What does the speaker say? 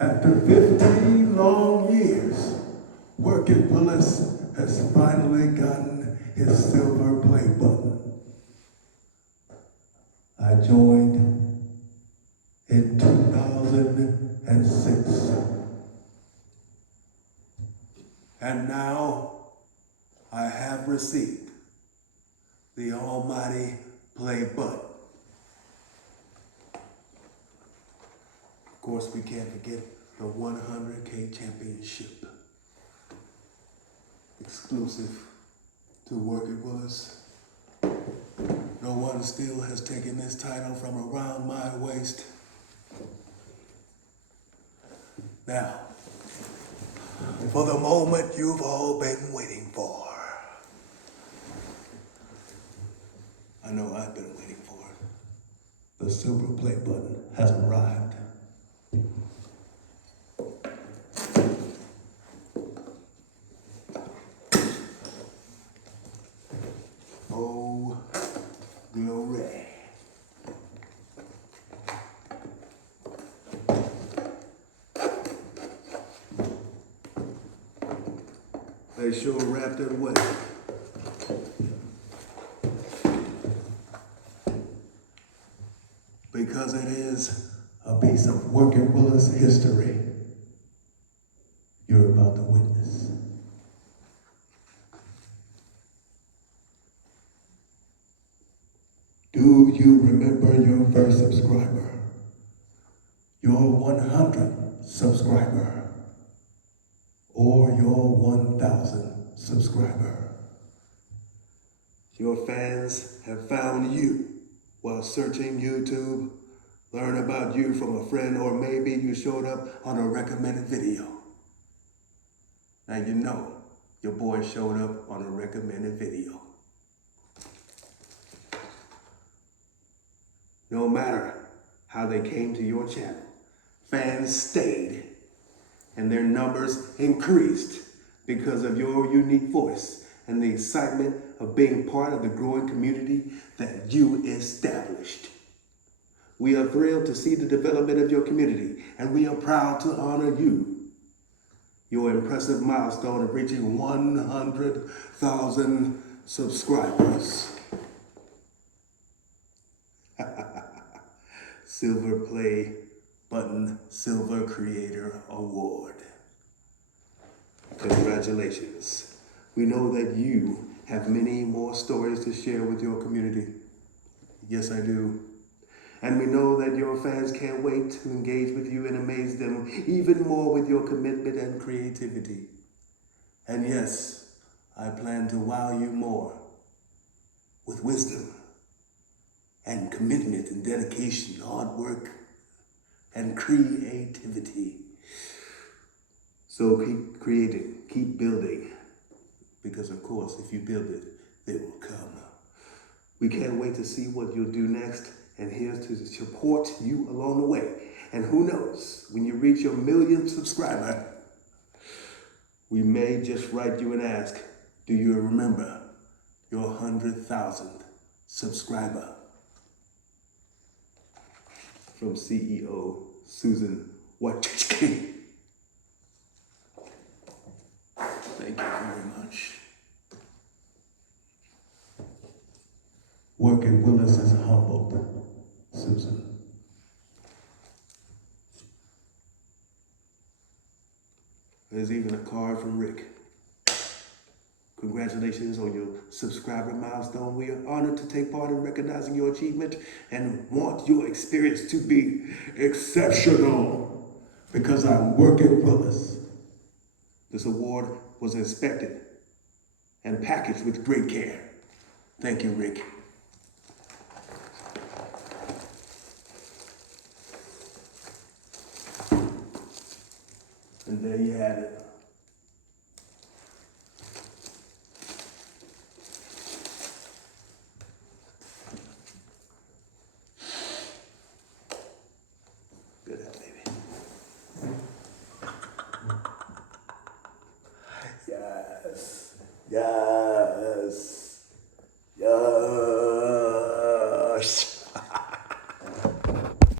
After 15 long years, WorkitWillis has finally gotten his silver play button. I joined in 2006. And now I have received the almighty play button. Of course, we can't forget the 100K championship. Exclusive to WorkitWillis. No one still has taken this title from around my waist. Now, for the moment you've all been waiting for. I know I've been waiting for it. The silver play button has arrived. Oh, glory. They sure wrapped it away. Because it is a piece of WorkitWillis history you're about to witness. Do you remember your first subscriber? Your 100th subscriber? Or your 1,000th subscriber? Your fans have found you while searching YouTube, learn about you from a friend, or maybe you showed up on a recommended video. Now you know your boy showed up on a recommended video. No matter how they came to your channel, fans stayed and their numbers increased because of your unique voice and the excitement of being part of the growing community that you established. We are thrilled to see the development of your community, and we are proud to honor you. Your impressive milestone of reaching 100,000 subscribers. Silver Play Button Silver Creator Award. Congratulations. We know that you have many more stories to share with your community. Yes, I do. And we know that your fans can't wait to engage with you and amaze them even more with your commitment and creativity. And yes, I plan to wow you more with wisdom and commitment and dedication, hard work and creativity. So keep creating, keep building, because of course, if you build it, they will come. We can't wait to see what you'll do next, and here's to support you along the way. And who knows, when you reach your 1,000,000th subscriber, we may just write you and ask, do you remember your 100,000th subscriber? From CEO Susan Wojcicki. Thank you very much. WorkitWillis is humbled, Susan. There's even a card from Rick. Congratulations on your subscriber milestone. We are honored to take part in recognizing your achievement and want your experience to be exceptional because I'm WorkitWillis. This award was inspected and packaged with great care. Thank you, Rick. And there you have it. Good job, baby. Yes. Yes.